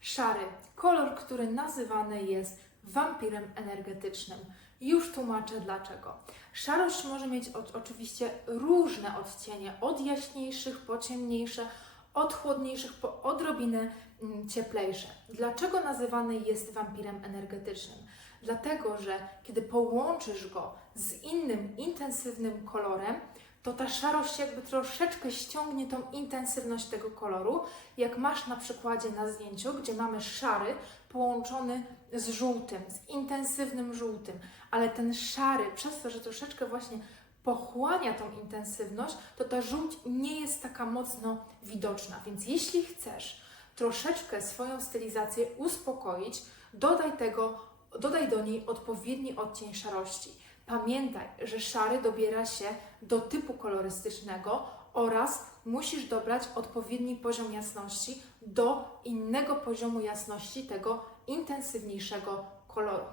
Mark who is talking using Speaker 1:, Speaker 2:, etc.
Speaker 1: Szary, kolor, który nazywany jest wampirem energetycznym. Już tłumaczę dlaczego. Szarość może mieć oczywiście różne odcienie, od jaśniejszych po ciemniejsze, od chłodniejszych po odrobinę mm, cieplejsze. Dlaczego nazywany jest wampirem energetycznym? Dlatego, że kiedy połączysz go z innym intensywnym kolorem, to ta szarość jakby troszeczkę ściągnie tą intensywność tego koloru, jak masz na przykładzie na zdjęciu, gdzie mamy szary połączony z żółtym, z intensywnym żółtym, ale ten szary, przez to, że troszeczkę właśnie pochłania tą intensywność, to ta żółć nie jest taka mocno widoczna. Więc jeśli chcesz troszeczkę swoją stylizację uspokoić, dodaj tego, dodaj do niej odpowiedni odcień szarości. Pamiętaj, że szary dobiera się do typu kolorystycznego oraz musisz dobrać odpowiedni poziom jasności do innego poziomu jasności tego intensywniejszego koloru.